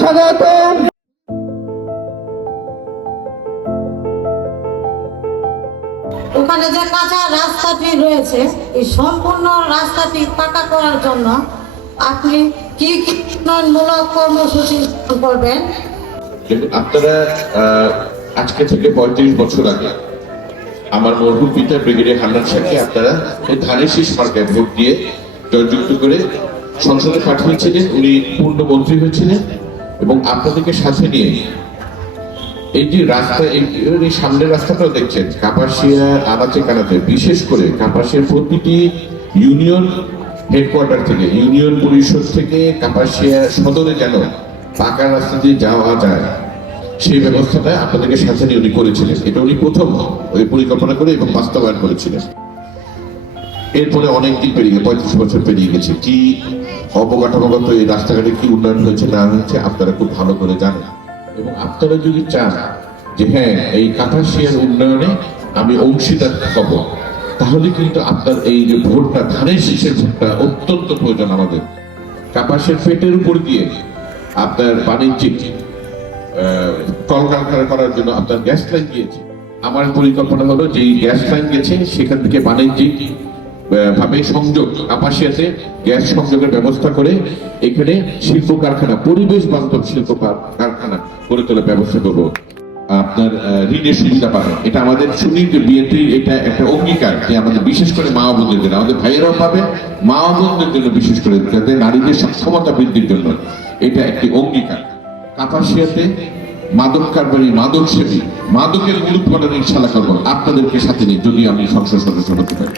স্বাগত। ওখানে যে কাঁচা রাস্তাটি রয়েছে এই সম্পূর্ণ রাস্তাটি পাকা করার জন্য আপনি কি কি উন্নয়নমূলক কর্মসূচি করবেন? আপনারা আজকে থেকে পঁয়ত্রিশ বছর আগে আমার মরহুম পিতা ব্রিগেডিয়ার হান্নান শাহকে আপনারা ধানের শীষ মার্কায় ভোট দিয়ে জয়যুক্ত করে সংসদে পাঠিয়েছিলেন উনি পূর্ণ মন্ত্রী হয়েছিলেন এবং আপনাদেরকে সাথে নিয়ে এই যে রাস্তা, এই সামনের রাস্তাটাও দেখছেন, কাপাসিয়া, আনাচে কানাতে বিশেষ করে কাপাসিয়ার প্রতিটি ইউনিয়ন হেডকোয়ার্টার থেকে, ইউনিয়ন পরিষদ থেকে কাপাসিয়া সদরে যেন পাকা রাস্তা দিয়ে যাওয়া যায়, সেই ব্যবস্থাটা আপনাদেরকে সাথে নিয়ে উনি করেছিলেন। এটা উনি প্রথম ওই পরিকল্পনা করে এবং বাস্তবায়ন করেছিলেন। এরপরে অনেক দিন পেরিয়ে গেছে, পঁয়ত্রিশ বছর পেরিয়ে গেছে। কি অবকাঠামোগত এই রাস্তাঘাটে কি উন্নয়ন হয়েছে না হয়েছে, আপনারা খুব ভালো করে জানেন। এবং আপনারা যদি চান যে হ্যাঁ এই কাপাসিয়ার উন্নয়নে আমি অংশীদার হব, তাহলে কিন্তু আপনার এই যে ভোটটা, ধানের শীষের ভোটটা অত্যন্ত প্রয়োজন আমাদের। কাপাসের পেটের উপর দিয়ে আপনার বাণিজ্যিক কলকারখানা করার জন্য আপনার গ্যাস লাইন গিয়েছে আমার পরিকল্পনা হলো যে গ্যাস লাইন গেছে, সেখান থেকে বাণিজ্যিক ভাবে সংযোগ আপাশিয়াতে গ্যাস সংযোগের ব্যবস্থা করে এখানে শিল্প কারখানা পরিবেশ বান্ধব শিল্প কারখানা গড়ে তোলার ব্যবস্থা করব। আপনার ঋণের সুবিধা পাবেন। এটা আমাদের বিএনপির এটা একটা অঙ্গীকার যে আমাদের বিশেষ করে মা জন্য। আমাদের ভাইয়েরাও পাবেন, মা জন্য বিশেষ করে, যাতে নারীদের সক্ষমতা বৃদ্ধির জন্য। এটা একটি অঙ্গীকার। কাপাসিয়াতে মাদক কারবারি, মাদক সেবী, মাদকের মূলোৎপাদন ইনশাল্লাহ করব। আপনাদেরকে সাথে নিয়ে যদি আমি সংসদ সদস্য হতে পারি।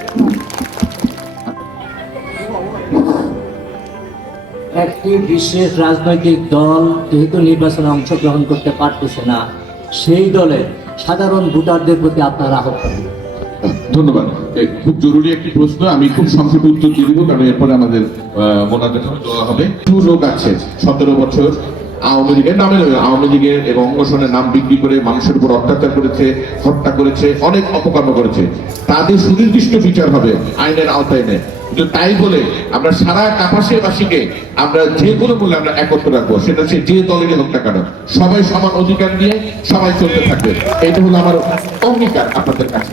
একটি বিশেষ রাজনৈতিক দল যেহেতু নির্বাচনে অংশগ্রহণ করতে পারতেছে না, সেই দলের সাধারণ ভোটারদের প্রতি আপনার আহ্বান ধন্যবাদ। খুব জরুরি একটি প্রশ্ন, আমি খুব সংক্ষেপে উত্তর দিয়ে দেবো, কারণ এরপরে আমাদের মোনাজাত দেওয়া হবে। কিছু লোক আছে, সতেরো বছর, আওয়ামী লীগের নামে আওয়ামী লীগের এবং অঙ্গসনের নাম বিক্রি করে মানুষের উপর অত্যাচার করেছে, হত্যা করেছে, অনেক অপকর্ম করেছে। তাদের সুনির্দিষ্ট বিচার হবে আইনের আওতায় নেয় কিন্তু তাই বলে আমরা সারা কাপাসীবাসীকে আমরা যে কোনো মূল্যে আমরা একত্র রাখব। সেটা সে যে দলেরই হোক না কেন, সবাই সমান অধিকার নিয়ে সবাই চলতে থাকবে। এটা হলো আমার অঙ্গীকার আপনাদের কাছে।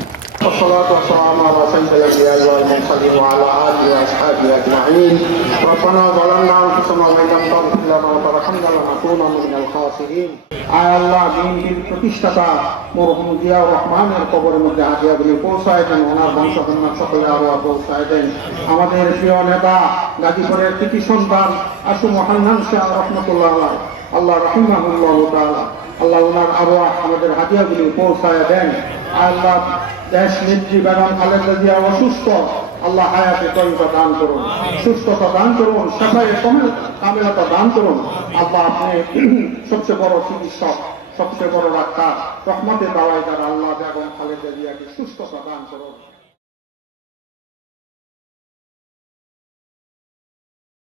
والصلاة والسلام على سيد الأنبياء والمرسلين وعلى آله وأصحابه أجمعين ربنا ظلمنا أنفسنا وإن لم تغفر لنا وترحمنا لنكونن من الخاسرين আয় আল্লাহ বিএনপির প্রতিষ্ঠাতা মরহুম জিয়াউর রহমানের কবরের মধ্যে হাতিয়াগুলি পৌঁছায় দেন ওনার বংশকন্যা সকলে আরো পৌঁছায় দেন আমাদের প্রিয় নেতা গাজীপুরের কৃতি সন্তান আশু মহান্নান শাহ রহমতুল্লাহ আলাই, আল্লাহ রহিমাহুল্লাহ তাআলা আল্লাহ ওনার আরও আমাদের হাতিয়াগুলি পৌঁছায় দেন। আল্লাহ দেশ নেত্রী বেগম খালেদা জিয়া অসুস্থ, আল্লাহ হায়াতে তৈবা দান করুন। সুস্থতা দান করুন সাফাই কামেলতা দান করুন। আল্লাহ আপনি সবচেয়ে বড় চিকিৎসক, সবচেয়ে বড় ডাক্তার, রহমতে দাওয়াই দ্বারা আল্লাহ বেগম খালেদা জিয়াকে সুস্থতা দান করুন।